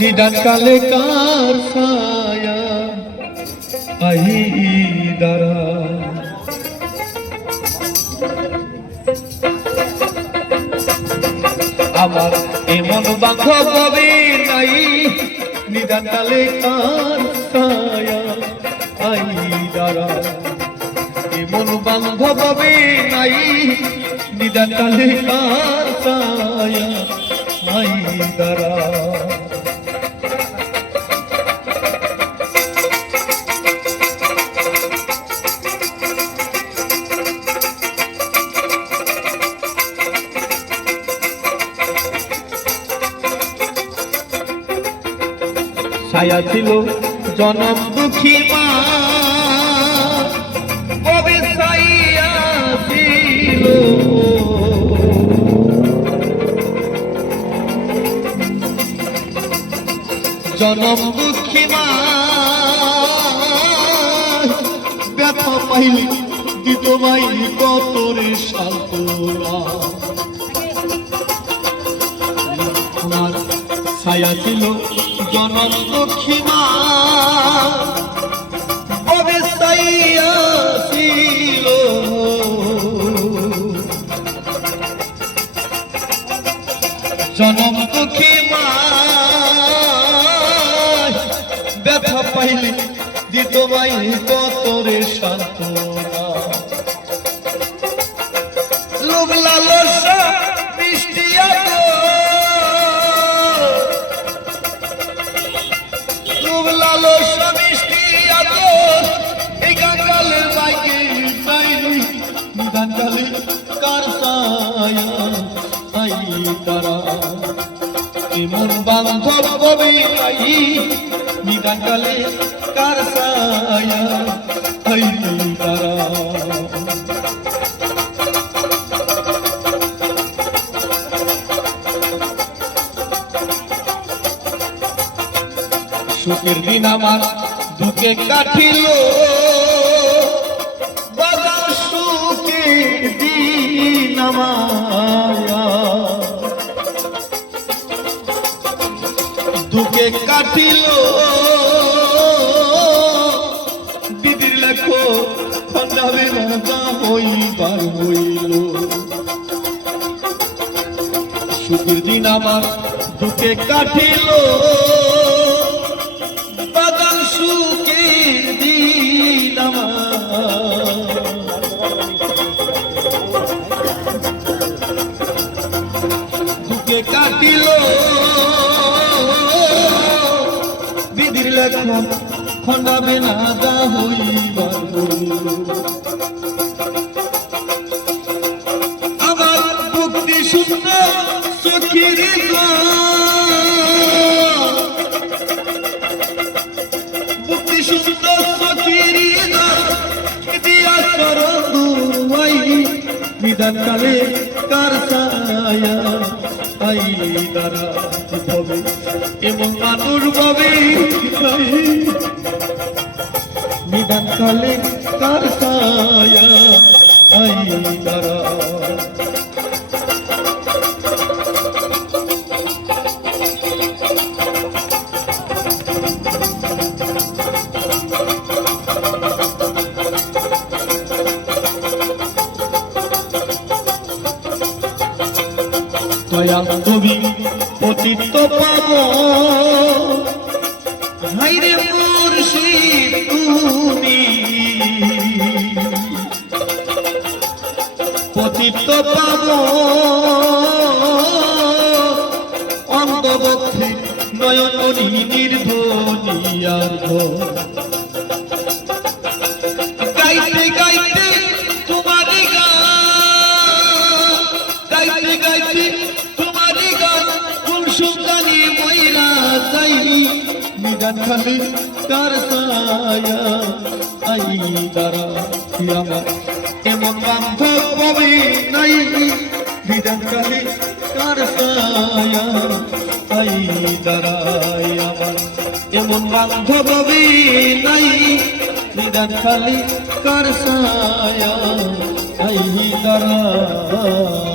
निदान काले कार छाया आही दारा आमार एमन बांधव कभी नाई निदान काले कार छाया आही दारा एमन बांधव कभी नाई निदान काले कार छाया आही दारा ছায়া ছিল জনম দুঃখী মা কবে ছায়া ছিল জনম দুঃখী মা ব্যথা পাইলি দিত মাই কতরে সান্ত্বনা আমার ছায়া ছিল জনম দুঃখী মা কবে ছায়া ছিল জনম দুঃখী মা ব্যথা পাইলে দিত মাই কতরে সান্ত্বনা লোভ লালসা মিষ্টি লালসা মিষ্টি আদর এই গাঙ্গালের বাইকে চাইনি নিদান কালে কার ছায়া আই তারা এমন বান্ধব কবি নাই নিদান কালে কার ছায়া আই তারা সুখের দিন আমার দুঃখে কাটিল বাবা সুখের দিন আমার দুঃখে কাটিল দিদির লেখো খন্ডাবে রাজা হইবার হইল সুখের দিন আমার দুঃখে কাটিল সুখের দিন দুঃখে কাটিল বিধির লেখা খন্ডাবে না দা হইবার আমার ভক্তি শূন্য সখীর নিদান কালে কার ছায়া আই তারা হবে এমন মানুষ হবে নিদান কালে কার ছায়া আই তারা দয়াল তুমি পতিত পাব হাইরে মুর্শিদ তুমি পতিত পাব অন্ধবক্ষে নয়নমণি নির্ধনিয়ার গাইতে গাইতে তোমারি গান গাইতে গাইতে তোমারি গান কোন সুন্দরী ময়রা চাইলি নিদান কালে কার ছায়া আই তারা আমার এমন বান্ধব কবি নাই নিদান কালে কার ছায়া আই তারা আমার এমন বান্ধব কবি নাই নিদান কালে কার ছায়া আই তারা।